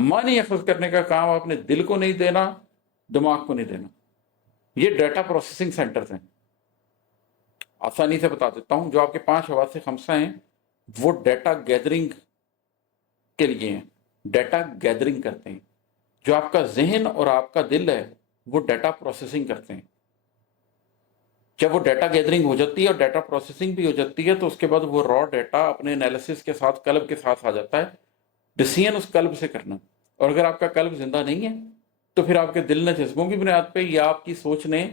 معنی اخذ کرنے کا کام اپنے دل کو نہیں دینا، دماغ کو نہیں دینا. یہ ڈیٹا پروسیسنگ سینٹرز ہیں. آسانی سے بتا دیتا ہوں، جو آپ کے 5 حواس خمسہ ہیں وہ ڈیٹا گیدرنگ کے لیے ہیں، ڈیٹا گیدرنگ کرتے ہیں. جو آپ کا ذہن اور آپ کا دل ہے وہ ڈیٹا پروسیسنگ کرتے ہیں. جب وہ ڈیٹا گیدرنگ ہو جاتی ہے اور ڈیٹا پروسیسنگ بھی ہو جاتی ہے تو اس کے بعد وہ را ڈیٹا اپنے انالیسس کے ساتھ قلب کے ساتھ آ جاتا ہے. ڈسیزن اس قلب سے کرنا. اور اگر آپ کا قلب زندہ نہیں ہے تو پھر آپ کے دل نے جذبوں کی بنیاد پہ یا آپ کی سوچ نے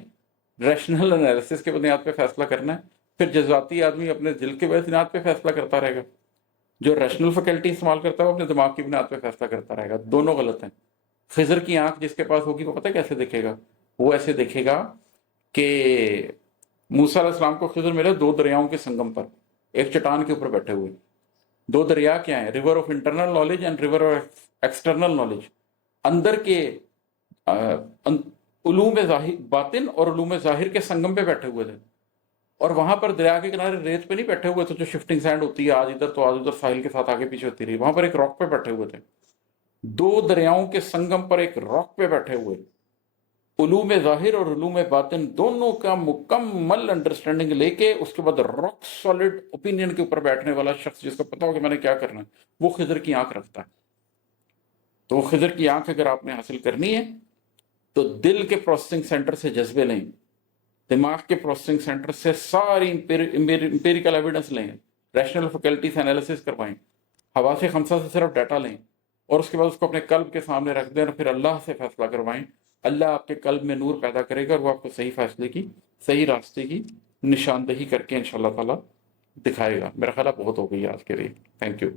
ریشنل انالیسس کے بنیاد پہ فیصلہ کرنا ہے. پھر جذباتی آدمی اپنے دل کے بنیاد پہ فیصلہ کرتا رہے گا. جو ریشنل فیکلٹی استعمال کرتا ہے وہ اپنے دماغ کی بنیاد پہ فیصلہ کرتا رہے گا. دونوں غلط ہیں. خضر کی آنکھ جس کے پاس ہوگی وہ پتہ کیسے دیکھے گا؟ وہ ایسے دیکھے گا کہ موسیٰ علیہ السلام کو خضر ملے 2 دریاؤں کے سنگم پر، ایک چٹان کے اوپر بیٹھے ہوئے. 2 دریا کیا ہیں؟ River of internal knowledge and river of external knowledge. اندر کے علوم باطن اور علوم ظاہر کے سنگم پہ بیٹھے ہوئے تھے. اور وہاں پر دریا کے کنارے ریت پہ نہیں بیٹھے ہوئے تھے جو شفٹنگ سینڈ ہوتی ہے، آج ادھر تو آج ادھر، ساحل کے ساتھ آگے پیچھے ہوتی رہی. وہاں پر ایک راک پہ بیٹھے ہوئے تھے. 2 دریاؤں کے سنگم پر ایک راک پہ بیٹھے ہوئے. علوم ظاہر اور علوم باطن دونوں کا مکمل انڈرسٹینڈنگ لے کے اس کے بعد راک سالڈ اوپینین کے اوپر بیٹھنے والا شخص جس کو پتا ہو کہ میں نے کیا کرنا ہے، وہ خضر کی آنکھ رکھتا ہے. تو وہ خضر کی آنکھ اگر آپ نے حاصل کرنی ہے تو دل کے پروسیسنگ سینٹر سے جذبے لیں، دماغ کے پروسیسنگ سینٹر سے ساری امپیریکل ایویڈنس لیں، ریشنل فیکلٹی سے انالیسس کروائیں، حواس خمسہ سے صرف ڈیٹا لیں اور اس کے بعد اس کو اپنے قلب کے سامنے رکھ دیں اور پھر اللہ سے فیصلہ کروائیں. اللہ آپ کے قلب میں نور پیدا کرے گا اور وہ آپ کو صحیح فیصلے کی، صحیح راستے کی نشاندہی کر کے انشاءاللہ تعالی دکھائے گا. میرا خیال بہت ہو گئی آج کے لیے. Thank you.